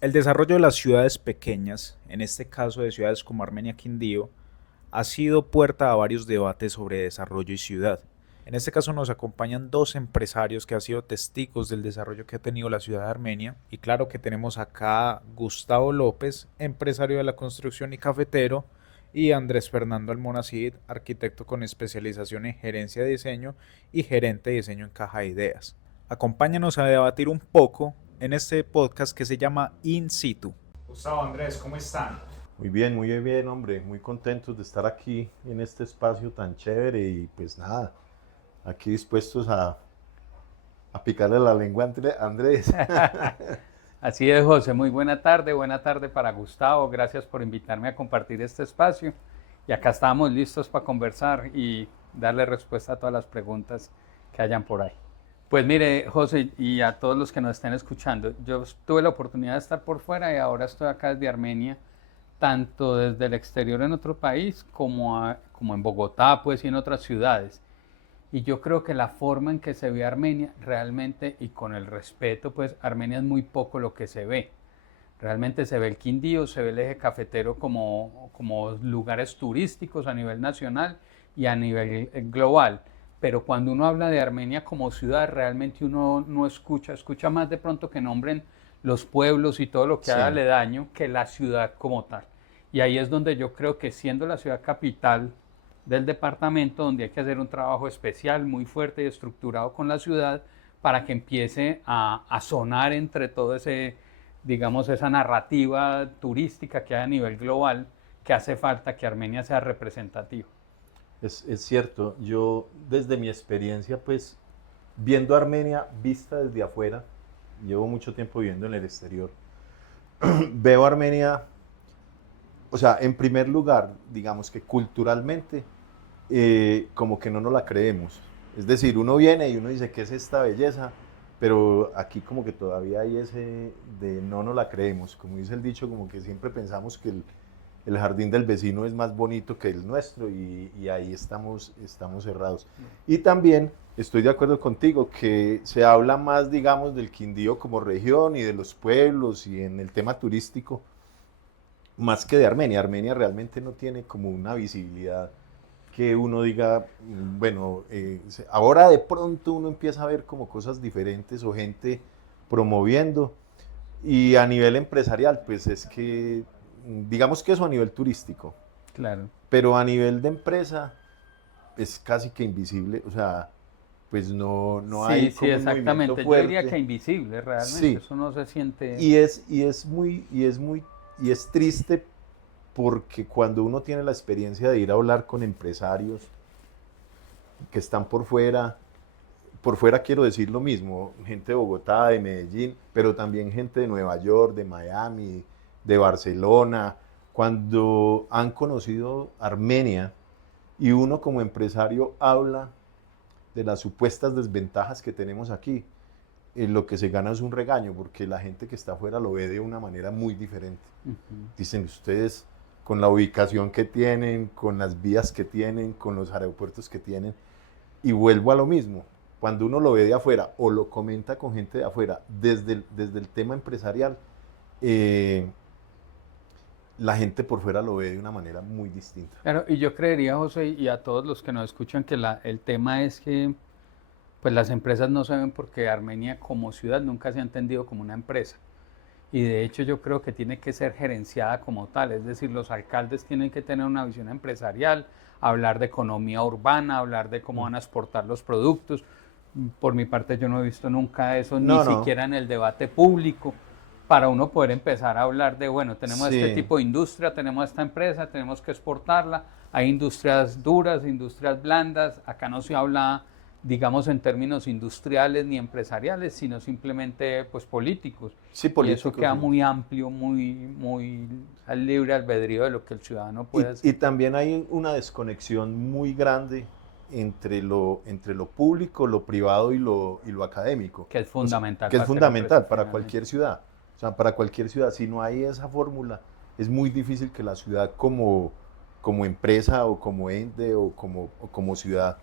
El desarrollo de las ciudades pequeñas, en este caso de ciudades como Armenia Quindío, ha sido puerta a varios debates sobre desarrollo y ciudad. En este caso nos acompañan dos empresarios que han sido testigos del desarrollo que ha tenido la ciudad de Armenia. Y claro que tenemos acá a Gustavo López, empresario de la construcción y cafetero, y Andrés Fernando Almonacid, arquitecto con especialización en gerencia de diseño y gerente de diseño en Caja de Ideas. Acompáñanos a debatir un poco en este podcast que se llama In Situ. Gustavo, Andrés, ¿cómo están? Muy bien, hombre. Muy contentos de estar aquí en este espacio tan chévere y pues nada, aquí dispuestos a picarle la lengua a Andrés. Así es, José. Muy buena tarde para Gustavo. Gracias por invitarme a compartir este espacio. Y acá estamos listos para conversar y darle respuesta a todas las preguntas que hayan por ahí. Pues mire, José, y a todos los que nos estén escuchando, yo tuve la oportunidad de estar por fuera y ahora estoy acá desde Armenia, tanto desde el exterior en otro país como en Bogotá, pues y en otras ciudades. Y yo creo que la forma en que se ve Armenia realmente, y con el respeto, pues Armenia es muy poco lo que se ve. Realmente se ve el Quindío, se ve el eje cafetero como lugares turísticos a nivel nacional y a nivel global. Pero cuando uno habla de Armenia como ciudad, realmente uno no escucha más de pronto que nombren los pueblos y todo lo que Sí, haga aledaño que la ciudad como tal. Y ahí es donde yo creo que siendo la ciudad capital del departamento, donde hay que hacer un trabajo especial, muy fuerte y estructurado con la ciudad para que empiece a sonar entre todo ese, digamos, esa narrativa turística que hay a nivel global, que hace falta que Armenia sea representativa. es cierto. Yo desde mi experiencia, pues viendo Armenia vista desde afuera, llevo mucho tiempo viviendo en el exterior, veo Armenia, o sea, en primer lugar, digamos que culturalmente, como que no nos la creemos. Es decir, uno viene y uno dice, ¿qué es esta belleza? Pero aquí como que todavía hay ese de no nos la creemos. Como dice el dicho, como que siempre pensamos que el jardín del vecino es más bonito que el nuestro y ahí estamos cerrados. Y también estoy de acuerdo contigo que se habla más, digamos, del Quindío como región y de los pueblos y en el tema turístico, más que de Armenia. Armenia realmente no tiene como una visibilidad que uno diga, bueno, ahora de pronto uno empieza a ver como cosas diferentes o gente promoviendo. Y a nivel empresarial, pues es que, digamos que eso a nivel turístico, Claro. pero a nivel de empresa es casi que invisible, o sea, pues no Sí, hay sí, como un movimiento exactamente. Yo diría que fuerte. invisible realmente, Sí, eso no se siente. y es triste porque cuando uno tiene la experiencia de ir a hablar con empresarios que están por fuera quiero decir lo mismo, gente de Bogotá, de Medellín, pero también gente de Nueva York, de Miami, de Barcelona, cuando han conocido Armenia y uno como empresario habla de las supuestas desventajas que tenemos aquí, lo que se gana es un regaño, porque la gente que está afuera lo ve de una manera muy diferente. Ujú. Dicen ustedes, con la ubicación que tienen, con las vías que tienen, con los aeropuertos que tienen, y vuelvo a lo mismo, cuando uno lo ve de afuera o lo comenta con gente de afuera desde el tema empresarial, eh, la gente por fuera lo ve de una manera muy distinta. Claro, y yo creería, José, y a todos los que nos escuchan, que el tema es que pues las empresas no se ven porque Armenia como ciudad nunca se ha entendido como una empresa. Y de hecho yo creo que tiene que ser gerenciada como tal, es decir, los alcaldes tienen que tener una visión empresarial, hablar de economía urbana, hablar de cómo van a exportar los productos. Por mi parte yo no he visto nunca eso, ni No, no, siquiera en el debate público, para uno poder empezar a hablar de, bueno, tenemos este sí, tipo de industria, tenemos esta empresa, tenemos que exportarla, hay industrias duras, industrias blandas, acá no se habla, digamos, en términos industriales ni empresariales, sino simplemente pues políticos. sí, Y eso políticos, queda sí. muy amplio, muy al libre albedrío de lo que el ciudadano puede Y hacer. también hay una desconexión muy grande entre lo público, lo privado y lo académico, Que es o sea, fundamental que es para ser empresa fundamental para finalmente. cualquier ciudad. O sea, para cualquier ciudad, si no hay esa fórmula, es muy difícil que la ciudad como empresa o como ente o como ciudad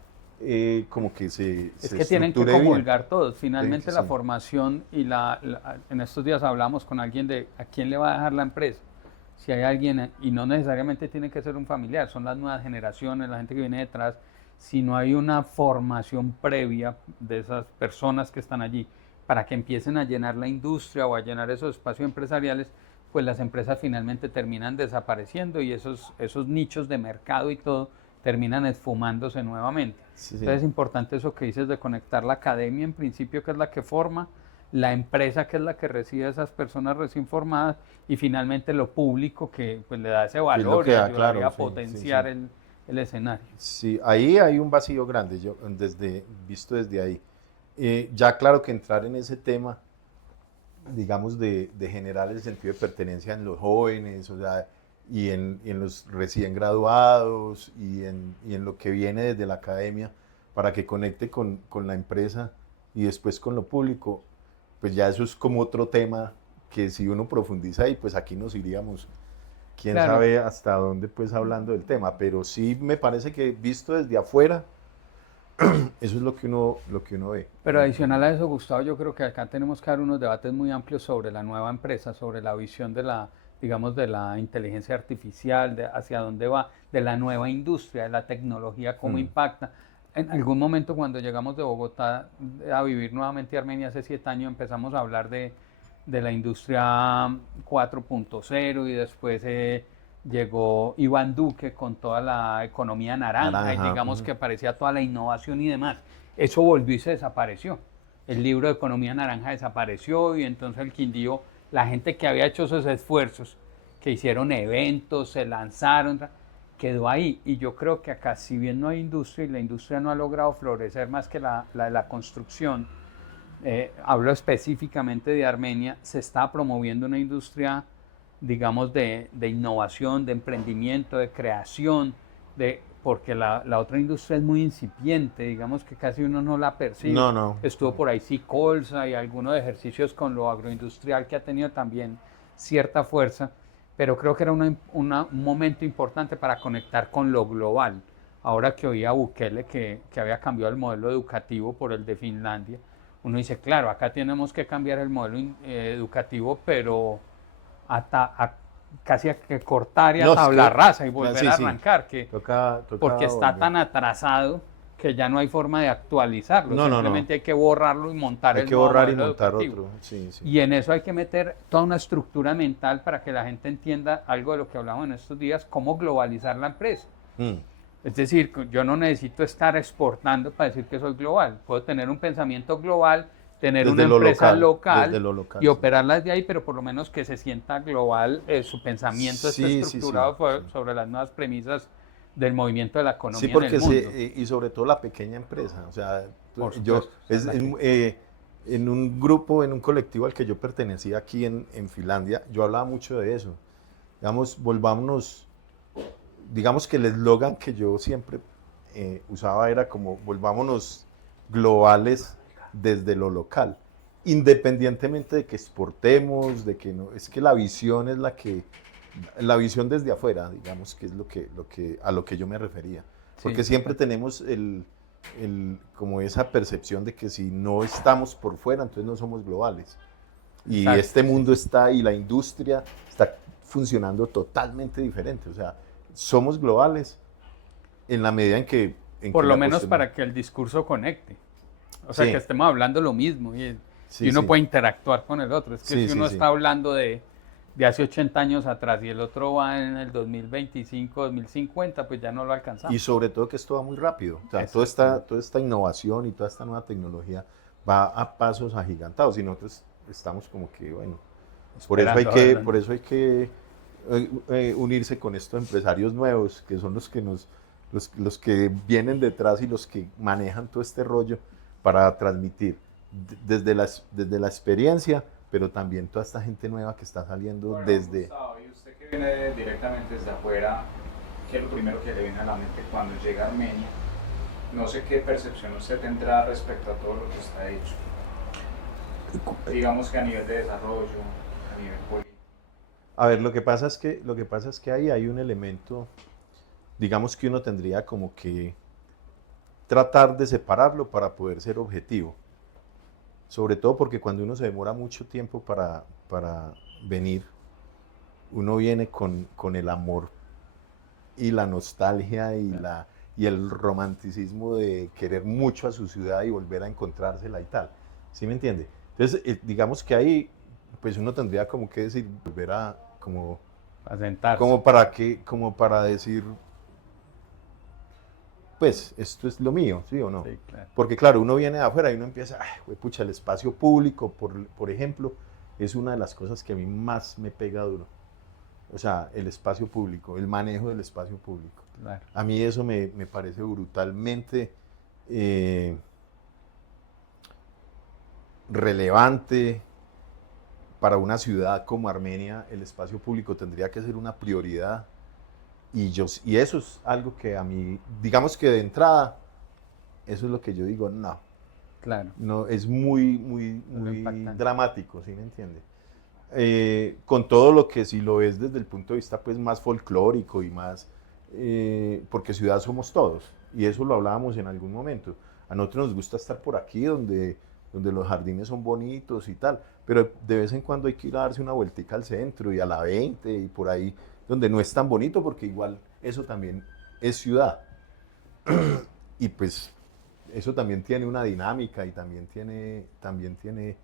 como que se Es que tienen que estructure bien. comulgar todos. Finalmente la sí. formación y en estos días hablamos con alguien de a quién le va a dejar la empresa. Si hay alguien, y no necesariamente tiene que ser un familiar, son las nuevas generaciones, la gente que viene detrás. Si no hay una formación previa de esas personas que están allí para que empiecen a llenar la industria o a llenar esos espacios empresariales, pues las empresas finalmente terminan desapareciendo y esos nichos de mercado y todo terminan esfumándose nuevamente. Sí, sí. Entonces es importante eso que dices de conectar la academia en principio, que es la que forma, la empresa, que es la que recibe a esas personas recién formadas, y finalmente lo público, que pues le da ese valor que y da, ayudaría claro, a sí, potenciar sí, sí. el escenario. Sí, ahí hay un vacío grande, visto desde ahí. Ya claro que entrar en ese tema, digamos, de generar el sentido de pertenencia en los jóvenes, o sea, y en los recién graduados, y en lo que viene desde la academia, para que conecte con la empresa y después con lo público, pues ya eso es como otro tema que si uno profundiza ahí, pues aquí nos iríamos, quién Claro, sabe hasta dónde, pues hablando del tema, pero sí me parece que visto desde afuera, eso es lo que uno ve. pero adicional a eso, Gustavo, yo creo que acá tenemos que dar unos debates muy amplios sobre la nueva empresa, sobre la visión de la, digamos, de la inteligencia artificial, de hacia dónde va, de la nueva industria, de la tecnología, cómo impacta. En algún momento cuando llegamos de Bogotá a vivir nuevamente a Armenia hace 7 años, empezamos a hablar de la industria 4.0 y después llegó Iván Duque con toda la economía naranja y digamos que aparecía toda la innovación y demás. Eso volvió y se desapareció. El libro de economía naranja desapareció y entonces el Quindío, la gente que había hecho esos esfuerzos, que hicieron eventos, se lanzaron, quedó ahí. Y yo creo que acá, si bien no hay industria y la industria no ha logrado florecer más que la construcción, hablo específicamente de Armenia, se está promoviendo una industria, digamos, de innovación, de emprendimiento, de creación, porque la otra industria es muy incipiente, digamos que casi uno no la percibe. No, no. Estuvo por ahí Colsa y algunos ejercicios con lo agroindustrial que ha tenido también cierta fuerza, pero creo que era un momento importante para conectar con lo global. Ahora que oía a Bukele que había cambiado el modelo educativo por el de Finlandia, uno dice, claro, acá tenemos que cambiar el modelo educativo, pero casi a que cortar y a tabla rasa y volver sí, a sí. arrancar, Toca porque está volver. tan atrasado que ya no hay forma de actualizarlo, No, no, simplemente no. hay que borrarlo y montar Hay el que nuevo borrar y modelo montar educativo. otro. Sí, sí. Y en eso hay que meter toda una estructura mental para que la gente entienda algo de lo que hablamos en estos días, cómo globalizar la empresa. Es decir, yo no necesito estar exportando para decir que soy global. Puedo tener un pensamiento global, tener Desde una lo empresa local, desde lo local, y sí. operarla desde ahí, pero por lo menos que se sienta global, su pensamiento esté Sí, estructurado sí. sobre las nuevas premisas del movimiento de la Sí, economía en el porque mundo. y sobre todo la pequeña empresa. O sea, Por yo supuesto. O sea, en un grupo, en un colectivo al que yo pertenecía aquí en Finlandia, yo hablaba mucho de eso. Digamos, volvámonos, digamos que el eslogan que yo siempre usaba era como volvámonos globales desde lo local, independientemente de que exportemos, de que no, es que la visión es la visión desde afuera, digamos, que es a lo que yo me refería. Porque sí, siempre tenemos como esa percepción de que si no estamos por fuera, entonces no somos globales. Y exacto, este mundo está, y la industria está funcionando totalmente diferente. O sea, somos globales en la medida por que lo la menos cuestión... para que el discurso conecte. O sea, Sí, que estemos hablando lo mismo y sí, uno sí. puede interactuar con el otro. Es que Sí, si uno sí. está hablando de hace 80 años atrás y el otro va en el 2025, 2050, pues ya no lo Y alcanzamos. sobre todo que esto va muy rápido. O sea, toda esta innovación y toda esta nueva tecnología va a pasos agigantados y nosotros estamos como que, bueno, Esperando, ¿verdad? por eso hay que unirse con estos empresarios nuevos, que son los que vienen detrás y los que manejan todo este rollo para transmitir desde la experiencia, pero también toda esta gente nueva que está saliendo Bueno, desde... Gustavo, y usted que viene directamente desde afuera, ¿qué es lo primero que le viene a la mente cuando llega a Armenia? No sé qué percepción usted tendrá respecto a todo lo que está hecho. Digamos que a nivel de desarrollo, a nivel político. A ver, lo que pasa es que ahí hay un elemento, digamos que uno tendría como que tratar de separarlo para poder ser objetivo. Sobre todo porque cuando uno se demora mucho tiempo para venir, uno viene con el amor y la nostalgia y el romanticismo de querer mucho a su ciudad y volver a encontrársela y tal. ¿Sí me entiende? Entonces, digamos que ahí, pues uno tendría como que decir, volver a, A sentarse. como para decir, pues esto es lo mío, ¿sí o no? Sí, claro. Porque claro, uno viene de afuera y uno empieza, ay, pucha, el espacio público, por ejemplo, es una de las cosas que a mí más me pega duro. O sea, el espacio público, el manejo del espacio público. Claro. A mí eso me parece brutalmente relevante. Para una ciudad como Armenia, el espacio público tendría que ser una prioridad. Y eso es algo que a mí, digamos que de entrada, eso es lo que yo digo, no. Claro. No, es muy Impactante. dramático, ¿sí me entiende? Con todo lo que si lo ves desde el punto de vista pues más folclórico y más, porque ciudad somos todos, y eso lo hablábamos en algún momento. A nosotros nos gusta estar por aquí donde los jardines son bonitos y tal, pero de vez en cuando hay que ir a darse una vueltica al centro y a la 20 y por ahí, donde no es tan bonito porque igual eso también es ciudad. Y pues eso también tiene una dinámica y también tiene,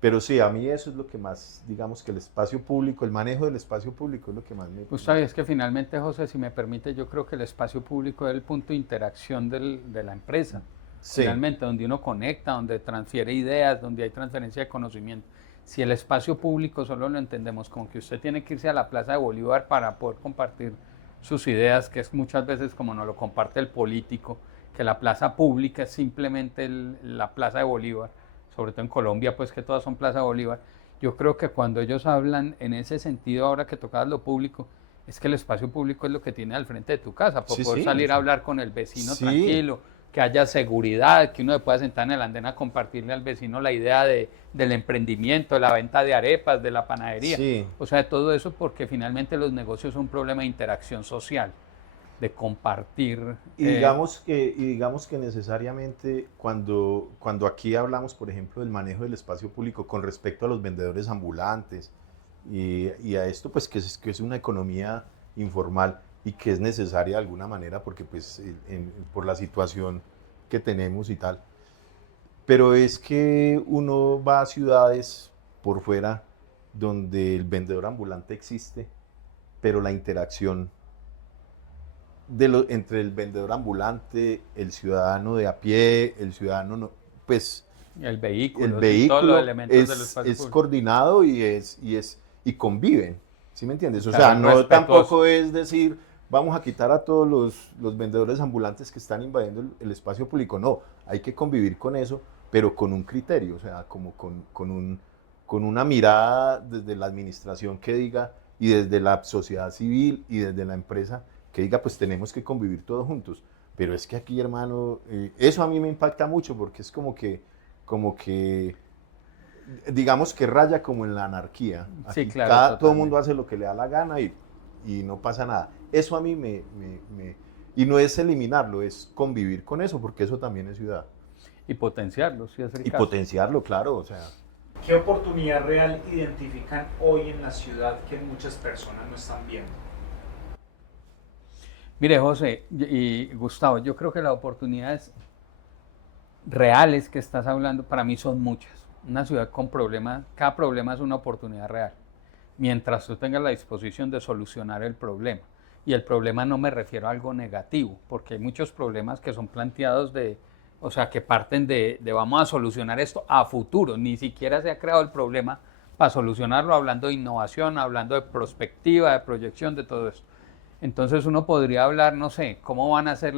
pero sí, a mí eso es lo que más, digamos que el espacio público, el manejo del espacio público es lo que más me... Pues sabes que finalmente, José, si me permite, yo creo que el espacio público es el punto de interacción de la empresa. Sí. Finalmente, donde uno conecta, donde transfiere ideas, donde hay transferencia de conocimiento. Si el espacio público solo lo entendemos como que usted tiene que irse a la Plaza de Bolívar para poder compartir sus ideas, que es muchas veces como nos lo comparte el político, que la plaza pública es simplemente la Plaza de Bolívar, sobre todo en Colombia, pues que todas son Plaza de Bolívar. Yo creo que cuando ellos hablan en ese sentido, ahora que tocas lo público, es que el espacio público es lo que tiene al frente de tu casa, por Sí, poder sí, salir a sí. hablar con el vecino Sí. tranquilo, que haya seguridad, que uno se pueda sentar en el andén a compartirle al vecino la idea del emprendimiento, de la venta de arepas, de la panadería. Sí. O sea, de todo eso porque finalmente los negocios son un problema de interacción social, de compartir. Y digamos que necesariamente cuando aquí hablamos, por ejemplo, del manejo del espacio público con respecto a los vendedores ambulantes y a esto, pues que es una economía informal y que es necesaria de alguna manera porque pues por la situación que tenemos y tal. Pero es que uno va a ciudades por fuera donde el vendedor ambulante existe, pero la interacción entre el vendedor ambulante, el ciudadano de a pie, el ciudadano, no, pues el vehículo, el todos los vehículo elementos del espacio es público. coordinado y conviven, ¿sí me entiendes? O Claro, sea, no respetuoso. tampoco es decir, vamos a quitar a todos los vendedores ambulantes que están invadiendo el espacio público, no, hay que convivir con eso, pero con un criterio, o sea, como con una mirada desde la administración que diga, y desde la sociedad civil y desde la empresa, que diga, pues tenemos que convivir todos juntos. Pero es que aquí, hermano, eso a mí me impacta mucho porque es como que, digamos que raya como en la anarquía. Sí, Aquí claro, todo el totalmente. mundo hace lo que le da la gana y no pasa nada. Eso a mí y no es eliminarlo, es convivir con eso, porque eso también es ciudad. Y potenciarlo, si es el Y caso. potenciarlo, claro, o sea. ¿Qué oportunidad real identifican hoy en la ciudad que muchas personas no están viendo? Mire, José y Gustavo, yo creo que las oportunidades reales que estás hablando para mí son muchas. Una ciudad con problemas, cada problema es una oportunidad real, mientras tú tengas la disposición de solucionar el problema. Y el problema no me refiero a algo negativo, porque hay muchos problemas que son planteados o sea, que parten de vamos a solucionar esto a futuro. Ni siquiera se ha creado el problema para solucionarlo, hablando de innovación, hablando de perspectiva, de proyección, de todo eso. Entonces uno podría hablar, no sé, cómo van a ser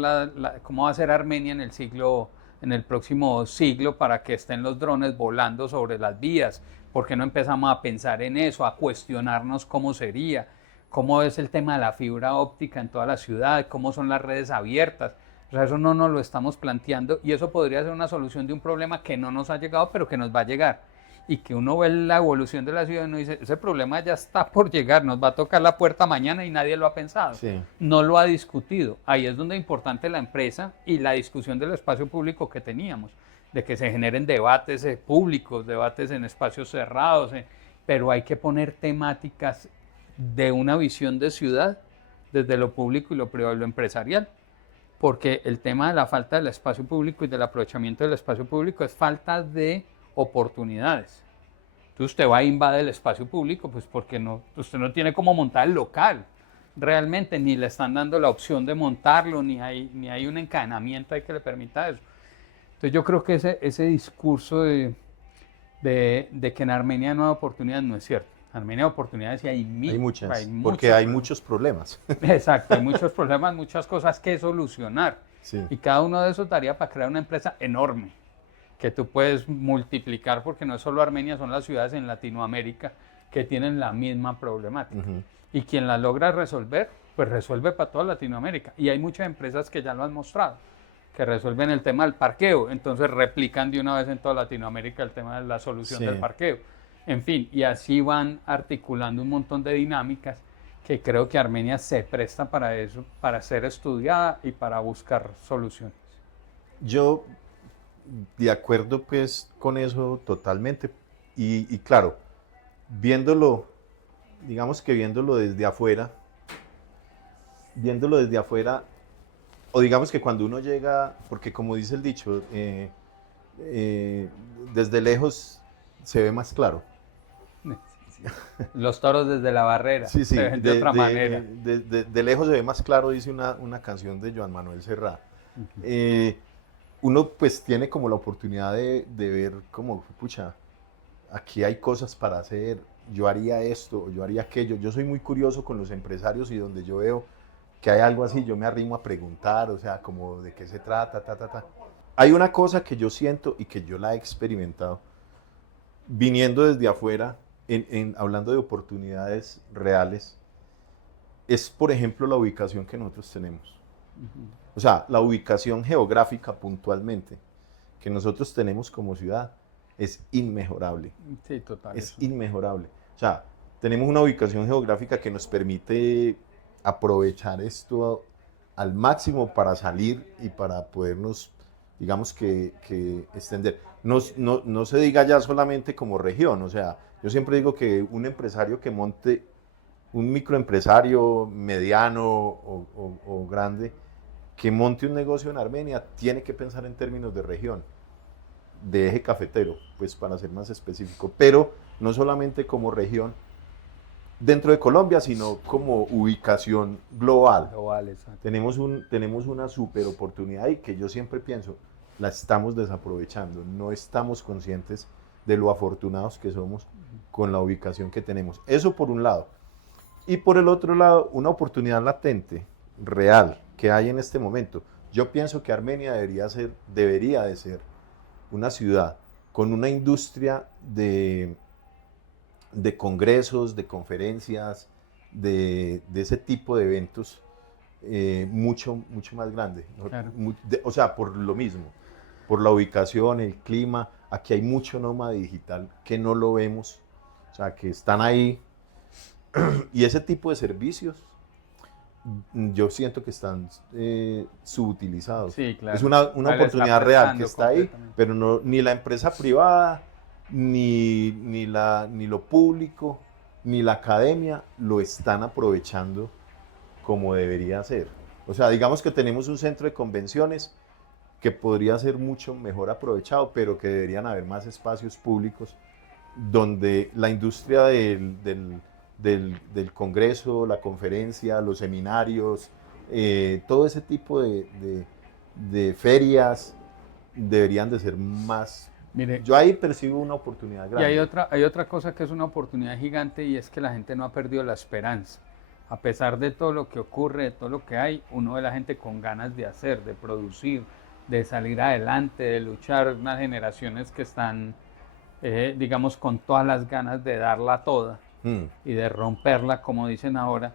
cómo va a ser Armenia en el próximo siglo para que estén los drones volando sobre las vías. ¿Por qué no empezamos a pensar en eso, a cuestionarnos cómo sería? ¿Cómo es el tema de la fibra óptica en toda la ciudad? ¿Cómo son las redes abiertas? O sea, eso no nos lo estamos planteando y eso podría ser una solución de un problema que no nos ha llegado, pero que nos va a llegar. y que uno ve la evolución de la ciudad y uno dice, ese problema ya está por llegar, nos va a tocar la puerta mañana y nadie lo ha pensado, Sí. no lo ha discutido. Ahí es donde es importante la empresa y la discusión del espacio público que teníamos, de que se generen debates públicos, debates en espacios cerrados, pero hay que poner temáticas de una visión de ciudad desde lo público y lo privado y lo empresarial, porque el tema de la falta del espacio público y del aprovechamiento del espacio público es falta de oportunidades. Entonces usted va a invadir el espacio público, pues porque no, usted no tiene cómo montar el local, realmente, ni le están dando la opción de montarlo, ni hay un encadenamiento ahí que le permita eso. Entonces yo creo que ese discurso de que en Armenia no hay oportunidades no es cierto. En Armenia hay oportunidades y hay muchas, porque hay muchos problemas. Exacto, hay muchos problemas, muchas cosas que solucionar. Sí. Y cada uno de esos daría para crear una empresa enorme, que tú puedes multiplicar, porque no es solo Armenia, son las ciudades en Latinoamérica que tienen la misma problemática. Y quien la logra resolver, pues resuelve para toda Latinoamérica. Y hay muchas empresas que ya lo han mostrado, que resuelven el tema del parqueo, entonces replican de una vez en toda Latinoamérica el tema de la solución del parqueo. En fin, y así van articulando un montón de dinámicas que creo que Armenia se presta para eso, para ser estudiada y para buscar soluciones. Yo, de acuerdo pues con eso totalmente, y claro, viéndolo, digamos que viéndolo desde afuera, o digamos que cuando uno llega, porque como dice el dicho, desde lejos se ve más claro. Los toros desde la barrera, sí, se ven de otra manera. De lejos se ve más claro, dice una canción de Joan Manuel Serrat. Uno pues tiene como la oportunidad de ver como, pucha, aquí hay cosas para hacer, yo haría esto, yo haría aquello. Yo soy muy curioso con los empresarios y donde yo veo que hay algo así, yo me arrimo a preguntar, o sea, como de qué se trata, Hay una cosa que yo siento y que yo la he experimentado, viniendo desde afuera, hablando de oportunidades reales, es por ejemplo la ubicación que nosotros tenemos. O sea, la ubicación geográfica puntualmente que nosotros tenemos como ciudad es inmejorable. Sí, total. Es inmejorable. O sea, tenemos una ubicación geográfica que nos permite aprovechar esto al máximo para salir y para podernos, digamos que extender. No se diga ya solamente como región, o sea, yo siempre digo que un empresario que monte, un microempresario mediano o grande, que monte un negocio en Armenia, tiene que pensar en términos de región, de eje cafetero, pues para ser más específico, pero no solamente como región dentro de Colombia, sino como ubicación global. Tenemos una super oportunidad y que yo siempre pienso, la estamos desaprovechando, no estamos conscientes de lo afortunados que somos con la ubicación que tenemos. Eso por un lado. Y por el otro lado, una oportunidad latente, real, que hay en este momento. Yo pienso que Armenia debería de ser una ciudad con una industria de congresos, de conferencias, de ese tipo de eventos mucho más grande. Claro. O sea, por lo mismo, por la ubicación, el clima. Aquí hay mucho nómada digital que no lo vemos, o sea, que están ahí. Y ese tipo de servicios yo siento que están subutilizados. Sí, claro. Es una oportunidad real que está ahí, pero no, ni la empresa privada, ni lo público, ni la academia lo están aprovechando como debería ser. O sea, digamos que tenemos un centro de convenciones que podría ser mucho mejor aprovechado, pero que deberían haber más espacios públicos donde la industria del congreso, la conferencia, los seminarios, todo ese tipo de ferias deberían de ser más. Mire, yo ahí percibo una oportunidad grande. Y hay otra cosa que es una oportunidad gigante y es que la gente no ha perdido la esperanza. A pesar de todo lo que ocurre, de todo lo que hay, uno ve la gente con ganas de hacer, de producir, de salir adelante, de luchar. Unas generaciones que están, digamos, con todas las ganas de darla toda y de romperla, como dicen ahora.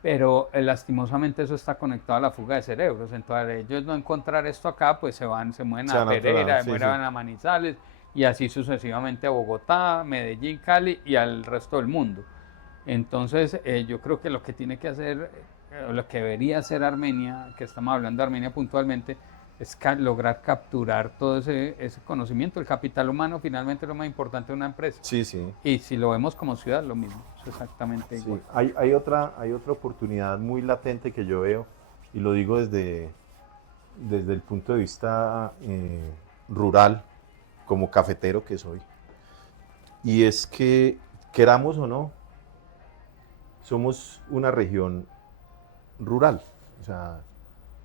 Pero lastimosamente eso está conectado a la fuga de cerebros. Entonces ellos no encontrar esto acá, pues se mueven a Pereira, se mueven a Manizales, y así sucesivamente a Bogotá, Medellín, Cali y al resto del mundo. Entonces, yo creo que lo que tiene que hacer, lo que debería hacer Armenia, que estamos hablando de Armenia puntualmente, es lograr capturar todo ese conocimiento. El capital humano finalmente es lo más importante de una empresa. Sí, sí. Y si lo vemos como ciudad, lo mismo, es exactamente Sí, igual. hay otra oportunidad muy latente que yo veo, y lo digo desde el punto de vista rural, como cafetero que soy, y es que, queramos o no, somos una región rural. O sea,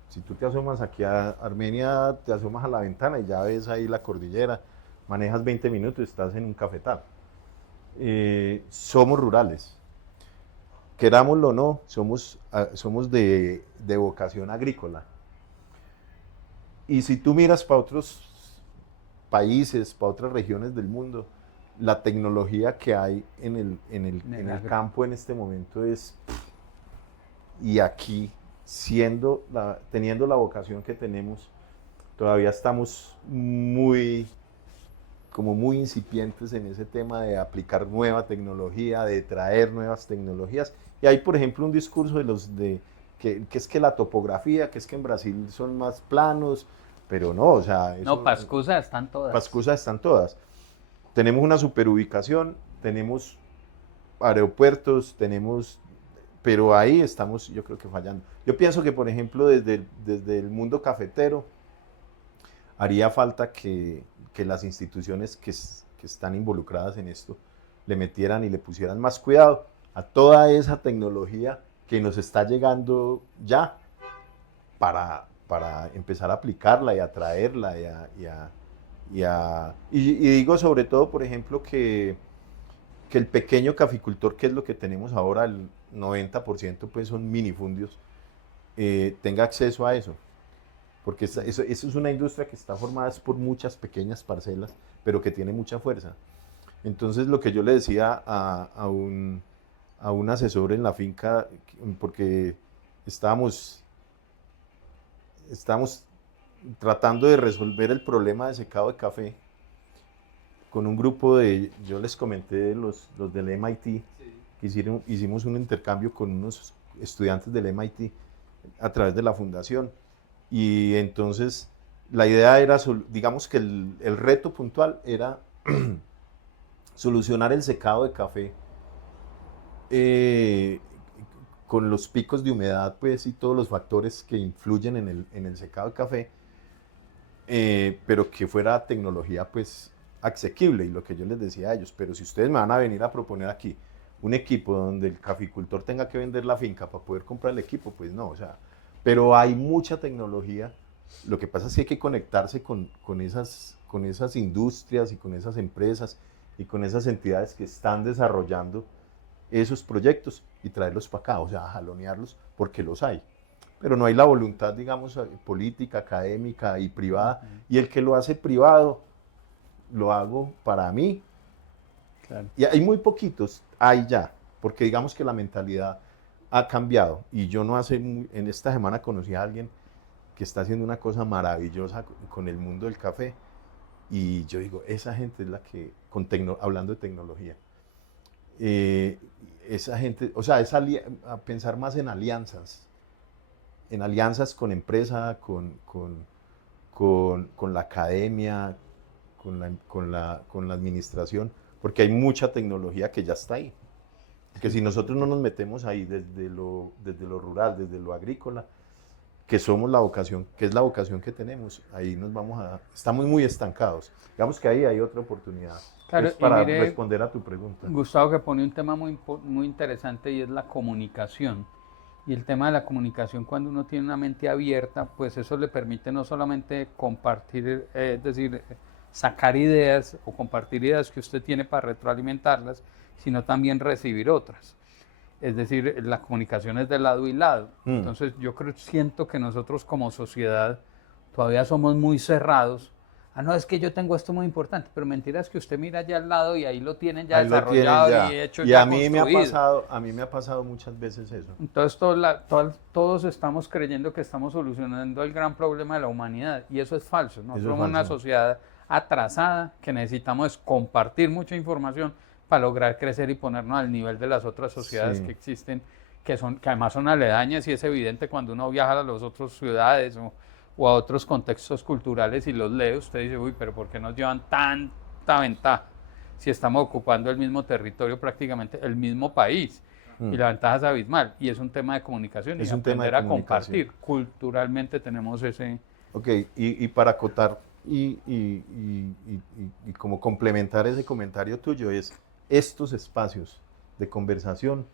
si tú te asomas aquí a Armenia, te asomas a la ventana y ya ves ahí la cordillera, manejas 20 minutos y estás en un cafetal. Somos rurales. Querámoslo o no, somos de vocación agrícola. Y si tú miras para otros países, para otras regiones del mundo, la tecnología que hay en el campo en este momento es... Y aquí, teniendo la vocación que tenemos, todavía estamos muy incipientes en ese tema de aplicar nueva tecnología, de traer nuevas tecnologías. Y hay, por ejemplo, un discurso que es que la topografía, que es que en Brasil son más planos, pero no, o sea... No, para excusas están todas. Para excusas están todas. Tenemos una superubicación, tenemos aeropuertos, pero ahí estamos, yo creo que fallando. Yo pienso que, por ejemplo, desde el mundo cafetero, haría falta que las instituciones que están involucradas en esto le metieran y le pusieran más cuidado a toda esa tecnología que nos está llegando ya para empezar a aplicarla y a traerla y digo sobre todo, por ejemplo, que el pequeño caficultor, que es lo que tenemos ahora, el 90% pues son minifundios, tenga acceso a eso. Porque eso es una industria que está formada por muchas pequeñas parcelas, pero que tiene mucha fuerza. Entonces, lo que yo le decía a un asesor en la finca, porque estábamos tratando de resolver el problema de secado de café con un grupo yo les comenté los del MIT, que hicimos un intercambio con unos estudiantes del MIT a través de la fundación. Y entonces la idea era, digamos que el reto puntual era solucionar el secado de café con los picos de humedad, pues, y todos los factores que influyen en el secado de café, pero que fuera tecnología, pues, asequible. Y lo que yo les decía a ellos, pero si ustedes me van a venir a proponer aquí un equipo donde el caficultor tenga que vender la finca para poder comprar el equipo, pues no, o sea, pero hay mucha tecnología. Lo que pasa es que hay que conectarse con esas industrias y con esas empresas y con esas entidades que están desarrollando esos proyectos y traerlos para acá, o sea, jalonearlos, porque los hay. Pero no hay la voluntad, digamos, política, académica y privada. Y el que lo hace privado, lo hago para mí. Claro. Y hay muy poquitos, hay ya, porque digamos que la mentalidad ha cambiado. Y yo en esta semana conocí a alguien que está haciendo una cosa maravillosa con el mundo del café. Y yo digo, esa gente es la que, hablando de tecnología, esa gente, o sea, a pensar más en alianzas con empresa, con la academia, con la administración, porque hay mucha tecnología que ya está ahí. Que si nosotros no nos metemos ahí desde lo rural, desde lo agrícola, que somos la vocación, que es la vocación que tenemos, ahí estamos muy estancados. Digamos que ahí hay otra oportunidad. Claro, es para responder a tu pregunta. Gustavo, que pone un tema muy interesante, y es la comunicación. Y el tema de la comunicación, cuando uno tiene una mente abierta, pues eso le permite no solamente compartir, es decir, sacar ideas o compartir ideas que usted tiene para retroalimentarlas, sino también recibir otras. Es decir, la comunicación es de lado y lado. Entonces yo siento que nosotros como sociedad todavía somos muy cerrados. No, es que yo tengo esto muy importante, pero mentira es que usted mira allá al lado y ahí lo tienen ya desarrollado y hecho, ya construido. A mí me ha pasado muchas veces eso. Entonces todos estamos creyendo que estamos solucionando el gran problema de la humanidad, y eso es falso. Nosotros somos una sociedad atrasada, que necesitamos es compartir mucha información para lograr crecer y ponernos al nivel de las otras sociedades Sí. que existen, que además son aledañas, y es evidente cuando uno viaja a las otras ciudades o a otros contextos culturales y los lee, usted dice, uy, pero ¿por qué nos llevan tanta ventaja si estamos ocupando el mismo territorio, prácticamente el mismo país? Y la ventaja es abismal, y es un tema de comunicación Es y un tema de aprender a comunicación. compartir. Culturalmente tenemos ese... Ok, y para acotar y como complementar ese comentario tuyo es, estos espacios de conversación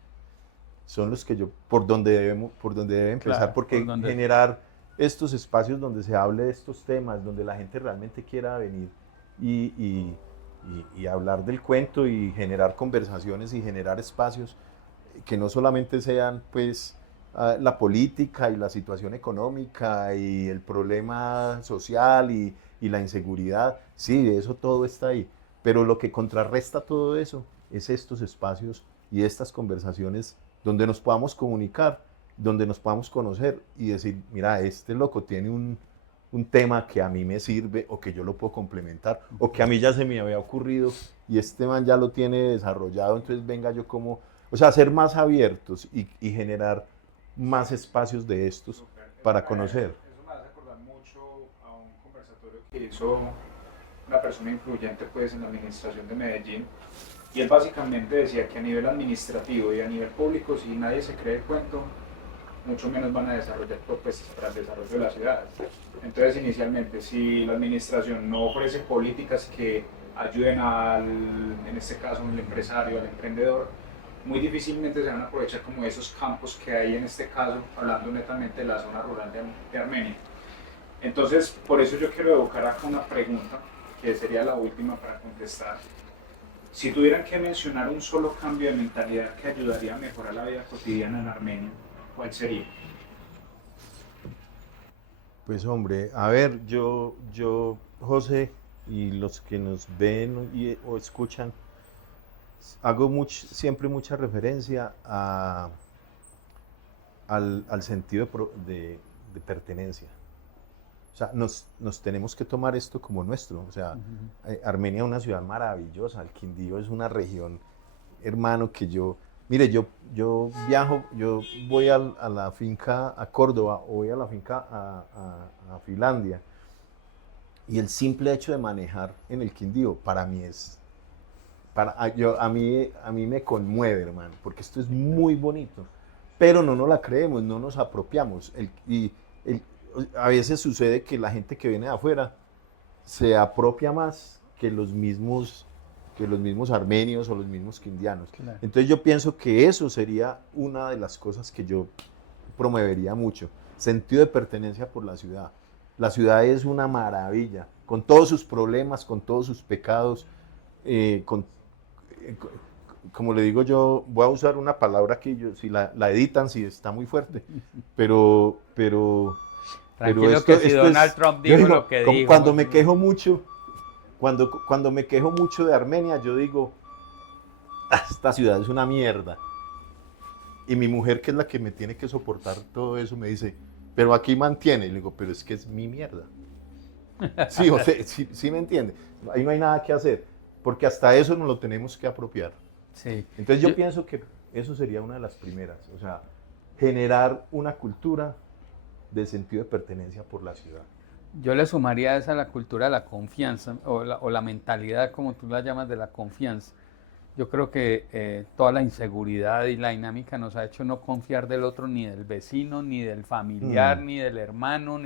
son los que por donde debe empezar, Claro, porque por donde- generar estos espacios donde se hable de estos temas, donde la gente realmente quiera venir y, y- y hablar del cuento y generar conversaciones y generar espacios que no solamente sean pues la política y la situación económica y el problema social y la inseguridad, sí, eso todo está ahí, pero lo que contrarresta todo eso es estos espacios y estas conversaciones donde nos podamos comunicar, donde nos podamos conocer y decir, mira, este loco tiene un tema que a mí me sirve o que yo lo puedo complementar o que a mí ya se me había ocurrido y este man ya lo tiene desarrollado, entonces venga yo como, o sea, ser más abiertos y generar más espacios de estos para conocer. Eso me hace acordar mucho a un conversatorio que hizo una persona influyente pues en la administración de Medellín, y él básicamente decía que a nivel administrativo y a nivel público, si nadie se cree el cuento, mucho menos van a desarrollar propuestas para el desarrollo de la ciudad. Entonces, inicialmente, si la administración no ofrece políticas que ayuden en este caso, al empresario, al emprendedor, muy difícilmente se van a aprovechar como esos campos que hay en este caso, hablando netamente de la zona rural de Armenia. Entonces, por eso yo quiero evocar acá una pregunta, que sería la última para contestar. Si tuvieran que mencionar un solo cambio de mentalidad que ayudaría a mejorar la vida cotidiana en Armenia, ¿cuál sería? Pues hombre, a ver, José, y los que nos ven o escuchan, hago siempre mucha referencia al sentido de pertenencia. O sea, nos tenemos que tomar esto como nuestro. O sea, Armenia es una ciudad maravillosa, el Quindío es una región, hermano, que mire, yo viajo, yo voy a la finca a Córdoba o voy a la finca a Finlandia, y el simple hecho de manejar en el Quindío para mí a mí me conmueve, hermano, porque esto es muy bonito, pero no nos la creemos, no nos apropiamos. A veces sucede que la gente que viene de afuera se apropia más que los mismos armenios o los mismos quindianos. Claro. Entonces yo pienso que eso sería una de las cosas que yo promovería mucho, sentido de pertenencia por la ciudad. La ciudad es una maravilla, con todos sus problemas, con todos sus pecados, eh, con, como le digo yo, voy a usar una palabra que si la editan, si está muy fuerte, pero Tranquilo que si Donald Trump dijo lo que dijo. Cuando me quejo mucho, cuando me quejo mucho de Armenia, yo digo, esta ciudad es una mierda. Y mi mujer, que es la que me tiene que soportar todo eso, me dice, pero aquí mantiene. Y le digo, pero es que es mi mierda. Sí, o sea, sí me entiende. Ahí no hay nada que hacer, porque hasta eso nos lo tenemos que apropiar. Sí. Entonces yo pienso que eso sería una de las primeras, o sea, generar una cultura de sentido de pertenencia por la ciudad. Yo le sumaría a esa la cultura de la confianza o la mentalidad, como tú la llamas, de la confianza. Yo creo que toda la inseguridad y la dinámica nos ha hecho no confiar del otro, ni del vecino, ni del familiar, ni del hermano,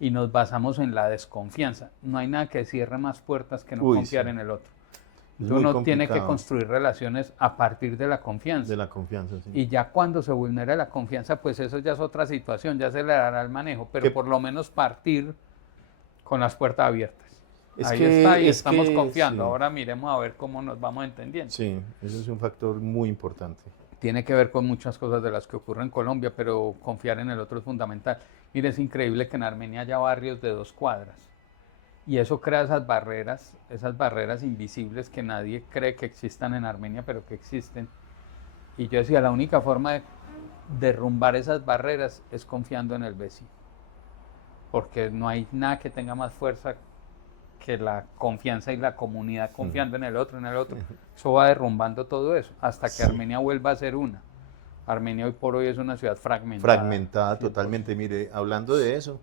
y nos basamos en la desconfianza. No hay nada que cierre más puertas que no confiar en el otro. Uno tiene que construir relaciones a partir de la confianza. De la confianza, sí. Y ya cuando se vulnera la confianza, pues eso ya es otra situación, ya se le dará el manejo, pero por lo menos partir con las puertas abiertas. Ahí está, y estamos confiando. Sí. Ahora miremos a ver cómo nos vamos entendiendo. Sí, eso es un factor muy importante. Tiene que ver con muchas cosas de las que ocurren en Colombia, pero confiar en el otro es fundamental. Mire, es increíble que en Armenia haya barrios de 2 cuadras. Y eso crea esas barreras invisibles que nadie cree que existan en Armenia, pero que existen. Y yo decía, la única forma de derrumbar esas barreras es confiando en el vecino. Porque no hay nada que tenga más fuerza que la confianza y la comunidad confiando en el otro, eso va derrumbando todo eso, hasta que Sí. Armenia vuelva a ser una. Armenia hoy por hoy es una ciudad fragmentada. Fragmentada 100%. totalmente. Mire, hablando de eso,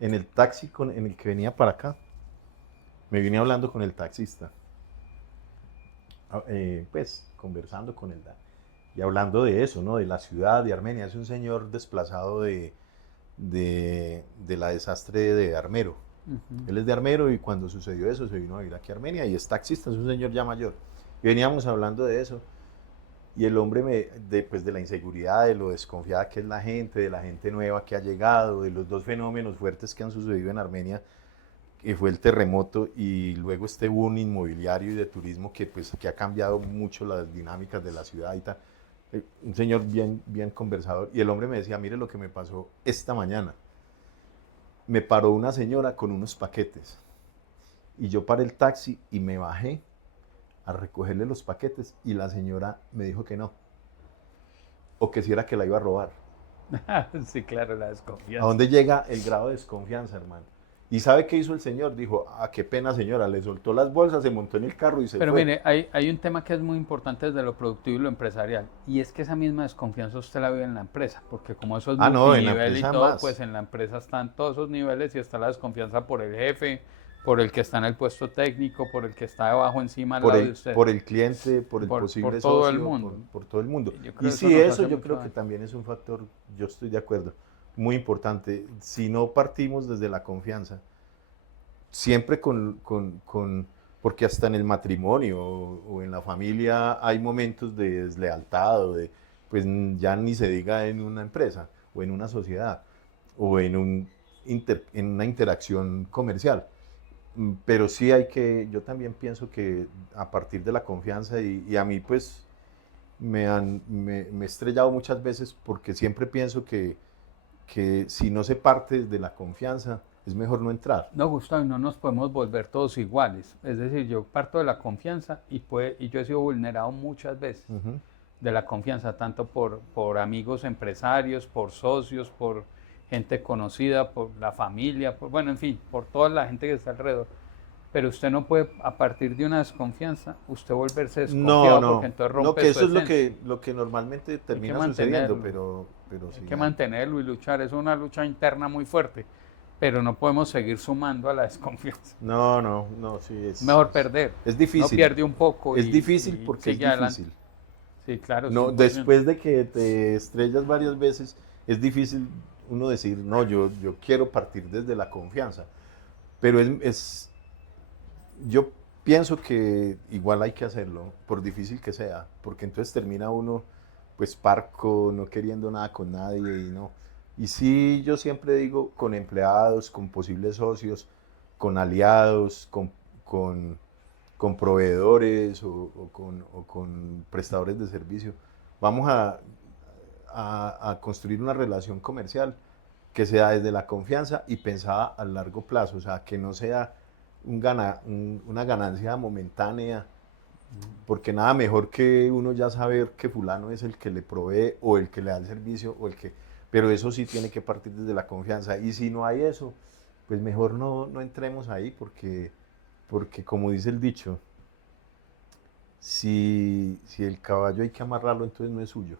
en el taxi en el que venía para acá, me vine hablando con el taxista, pues conversando con él y hablando de eso, ¿no? De la ciudad de Armenia. Es un señor desplazado de la desastre de Armero. Ujú. Él es de Armero y cuando sucedió eso se vino a vivir aquí a Armenia y es taxista, es un señor ya mayor. Y veníamos hablando de eso y el hombre pues de la inseguridad, de lo desconfiada que es la gente, de la gente nueva que ha llegado, de los dos fenómenos fuertes que han sucedido en Armenia, que fue el terremoto y luego este boom inmobiliario y de turismo que ha cambiado mucho las dinámicas de la ciudad y tal. Un señor bien conversador y el hombre me decía, mire lo que me pasó esta mañana. Me paró una señora con unos paquetes y yo paré el taxi y me bajé a recogerle los paquetes y la señora me dijo que no, o que si era que la iba a robar. Sí, claro, la ¿A desconfianza. dónde llega el grado de desconfianza, hermano? ¿Y sabe qué hizo el señor? Dijo, qué pena señora, le soltó las bolsas, se montó en el carro y se Pero fue. mire, hay un tema que es muy importante desde lo productivo y lo empresarial, y es que esa misma desconfianza usted la vive en la empresa, porque como eso es No, en la multinivel y empresa todo, más. pues en la empresa están todos esos niveles y está la desconfianza por el jefe, por el que está en el puesto técnico, por el que está debajo, encima, al lado de usted. Por el cliente, por el Por posible todo el socio, mundo. por todo el mundo. Y yo Y creo que sí, nos eso hace yo mucho creo que daño. también es un factor, yo estoy de acuerdo, muy importante. Si no partimos desde la confianza, siempre porque hasta en el matrimonio o en la familia hay momentos de deslealtad pues ya ni se diga en una empresa o en una sociedad o en una interacción comercial. Pero sí yo también pienso que a partir de la confianza y a mí pues me he estrellado muchas veces porque siempre pienso que si no se parte de la confianza es mejor no entrar. No, Gustavo, y no nos podemos volver todos iguales. Es decir, yo parto de la confianza y yo he sido vulnerado muchas veces Ujú. de la confianza, tanto por amigos empresarios, por socios, por gente conocida, por la familia, bueno, en fin, por toda la gente que está alrededor. Pero usted no puede, a partir de una desconfianza, usted volverse No, desconfiado porque no, entonces no, rompe que su eso es esencia. lo que normalmente Hay que termina sucediendo, mantenerlo. pero Hay sí. que mantenerlo y luchar. Es una lucha interna muy fuerte, pero no podemos seguir sumando a la desconfianza. No, sí, Es mejor perder. es No difícil. pierde un poco Es difícil y porque es sigue adelante. difícil. Sí, claro, No, 100%. después de que te estrellas varias veces, es difícil uno decir, no, yo quiero partir desde la confianza. Pero yo pienso que igual hay que hacerlo, por difícil que sea, porque entonces termina uno pues parco, no queriendo nada con nadie y no. Y sí, yo siempre digo con empleados, con posibles socios, con aliados, con, con proveedores o con prestadores de servicio, vamos a construir una relación comercial que sea desde la confianza y pensada a largo plazo, o sea, que no sea una ganancia momentánea, porque nada mejor que uno ya saber que fulano es el que le provee o el que le da el servicio pero eso sí tiene que partir desde la confianza y si no hay eso, pues mejor no entremos ahí porque como dice el dicho, si el caballo hay que amarrarlo, entonces no es suyo.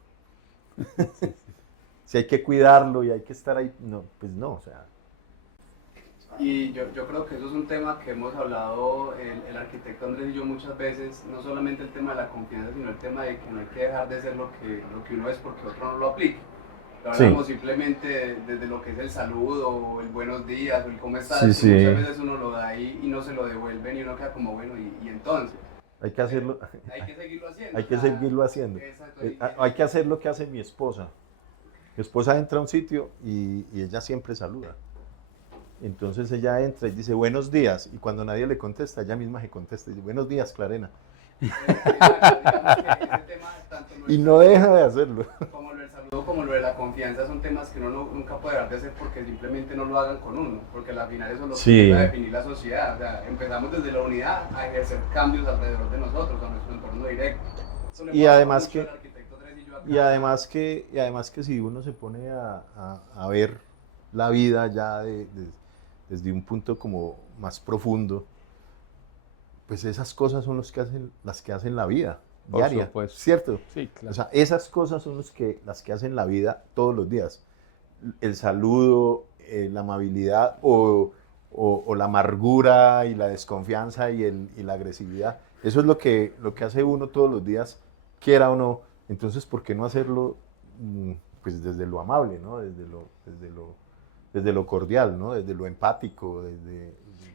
Si hay que cuidarlo y hay que estar ahí, no, pues no, o sea. Y yo creo que eso es un tema que hemos hablado el arquitecto Andrés y yo muchas veces, no solamente el tema de la confianza, sino el tema de que no hay que dejar de ser lo que uno es porque otro no lo aplique. Lo hablamos Sí. simplemente desde lo que es el saludo, o el buenos días, o el cómo estás, Sí, que sí. muchas veces uno lo da ahí y no se lo devuelven y uno queda como, bueno, y entonces. Hay que hacerlo, Hay que seguirlo haciendo. hay que seguirlo haciendo. Exacto. Hay que hacer lo que hace mi esposa. Mi esposa entra a un sitio y ella siempre saluda. Entonces ella entra y dice buenos días y cuando nadie le contesta, ella misma se contesta y dice buenos días, Clarena. Exacto, digamos que ese tema, tanto lo Y del no saludo deja de hacerlo. como lo del saludo, como lo de la confianza, son temas que uno nunca puede dejar de hacer porque simplemente no lo hagan con uno, porque al final eso es lo que Sí. va a definir la sociedad. O sea, empezamos desde la unidad a ejercer cambios alrededor de nosotros, a nuestro entorno directo. Eso le Y pasa además mucho que- al arquitecto Andrés y yo acá. Y además que si uno se pone a ver la vida ya desde un punto como más profundo, pues esas cosas son las que hacen la vida Por diaria, supuesto. ¿cierto? Sí, claro. O sea, esas cosas son las que hacen la vida todos los días. El saludo, la amabilidad o la amargura y la desconfianza y la agresividad. Eso es lo que hace uno todos los días, quiera o no. Entonces, ¿por qué no hacerlo pues desde lo amable, ¿no? Desde lo cordial, ¿no? Desde lo empático,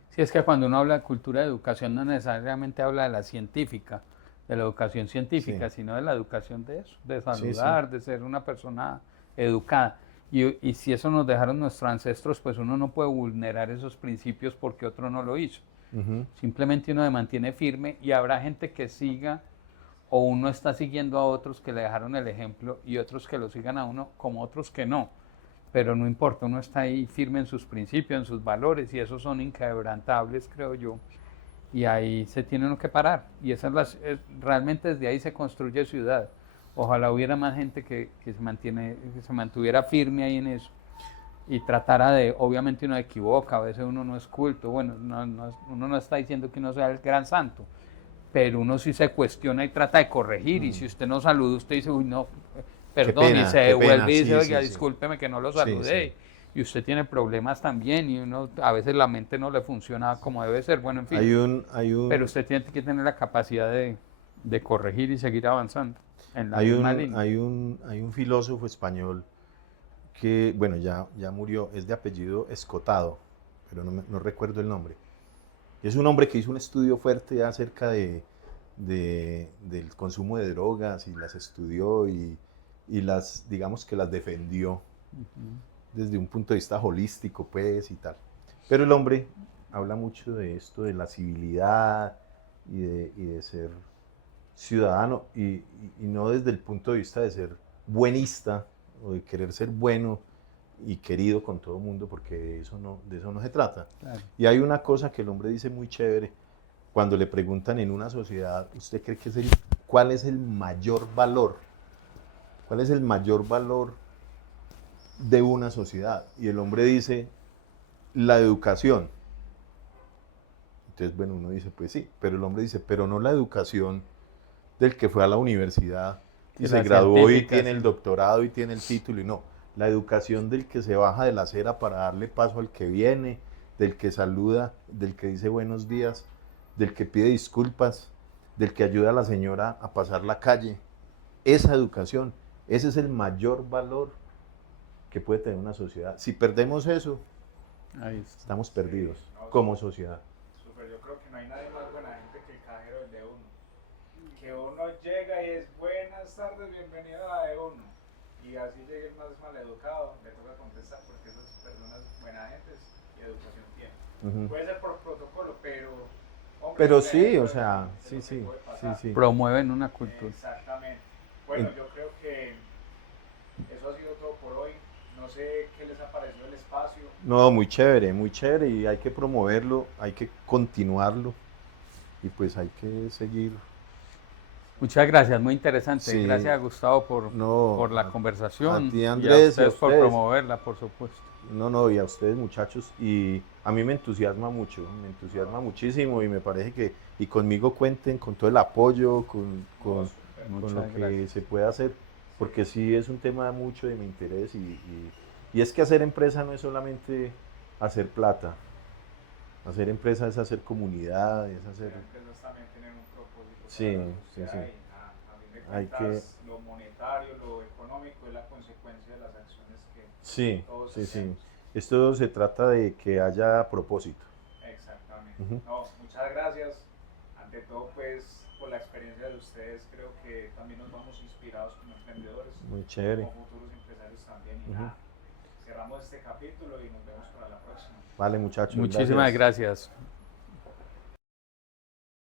Sí, es que cuando uno habla de cultura de educación no necesariamente habla de la científica, de la educación científica, Sí. sino de la educación de eso, de Sí, sí. saludar, de ser una persona educada. Y si eso nos dejaron nuestros ancestros, pues uno no puede vulnerar esos principios porque otro no lo hizo. Ujú. Simplemente uno se mantiene firme y habrá gente que siga o uno está siguiendo a otros que le dejaron el ejemplo y otros que lo sigan a uno como otros que no. Pero no importa, uno está ahí firme en sus principios, en sus valores y esos son inquebrantables, creo yo. Y ahí se tiene uno que parar. Y realmente desde ahí se construye ciudad. Ojalá hubiera más gente que se mantuviera firme ahí en eso y tratara de, obviamente uno equivoca, a veces uno no es culto, bueno, uno no está diciendo que uno sea el gran santo, pero uno sí se cuestiona y trata de corregir, y si usted no saluda, usted dice, uy, no, perdón, y se Qué pena, devuelve y dice, sí, oiga, sí, sí. discúlpeme que no lo Sí, saludé, sí. y usted tiene problemas también, y uno, a veces la mente no le funciona como debe ser, bueno, en fin, Hay pero un, usted tiene que tener la capacidad de corregir y seguir avanzando en la misma línea. hay un filósofo español que, bueno, ya murió, es de apellido Escotado, pero no recuerdo el nombre. Es un hombre que hizo un estudio fuerte acerca del consumo de drogas y las estudió y digamos que las defendió desde un punto de vista holístico, pues, y tal. Pero el hombre habla mucho de esto, de la civilidad y de ser ciudadano y no desde el punto de vista de ser buenista o de querer ser bueno y querido con todo el mundo, porque de eso no se trata. Claro. Y hay una cosa que el hombre dice muy chévere, cuando le preguntan en una sociedad, ¿usted cree que cuál es el mayor valor? ¿Cuál es el mayor valor de una sociedad? Y el hombre dice, la educación. Entonces, bueno, uno dice, pues sí, pero el hombre dice, pero no la educación del que fue a la universidad y Sí, se la graduó y científica, tiene sí. el doctorado y tiene el título y no. La educación del que se baja de la acera para darle paso al que viene, del que saluda, del que dice buenos días, del que pide disculpas, del que ayuda a la señora a pasar la calle. Esa educación, ese es el mayor valor que puede tener una sociedad. Si perdemos eso, Ahí está. estamos perdidos no, como sociedad. Súper, yo creo que no hay nadie más buena gente que el cajero del de uno. Que uno llega y es buenas tardes, bienvenido a la de uno. Y así llegue el más maleducado, le toca contestar porque esas personas buenas gentes y educación tienen. Ujú. Puede ser por protocolo, pero... hombre, Pero el sí, ejemplo o sea, es sí, lo que sí, puede sí, pasar. sí. Promueven una cultura. Exactamente. Bueno, yo creo que eso ha sido todo por hoy. No sé qué les ha parecido el espacio. No, muy chévere y hay que promoverlo, hay que continuarlo y pues hay que seguir. Muchas gracias, muy interesante. Sí. Gracias a Gustavo No, por la conversación a ti, y a Andrés, ustedes por promoverla, por supuesto. No, y a ustedes muchachos, y a mí me entusiasma mucho, me entusiasma muchísimo y me parece que, y conmigo cuenten con todo el apoyo, con lo Muchas que gracias. se pueda hacer, porque sí es un tema mucho de mi interés y es que hacer empresa no es solamente hacer plata, hacer empresa es hacer comunidad, es hacer... Las empresas también tienen un propósito Sí, para la sí, sociedad sí. y a fin de Hay cuentas lo monetario, lo económico es la consecuencia de las acciones que Sí, todos sí, sí. hacemos. Esto se trata de que haya propósito. Exactamente. Ujú. No, muchas gracias. Ante todo, pues, por la experiencia de ustedes, creo que también nos vamos inspirados como emprendedores, Muy chévere. como futuros empresarios también. Y Ujú. nada, cerramos este capítulo y nos vemos para la próxima. Vale, muchachos. Muchísimas gracias.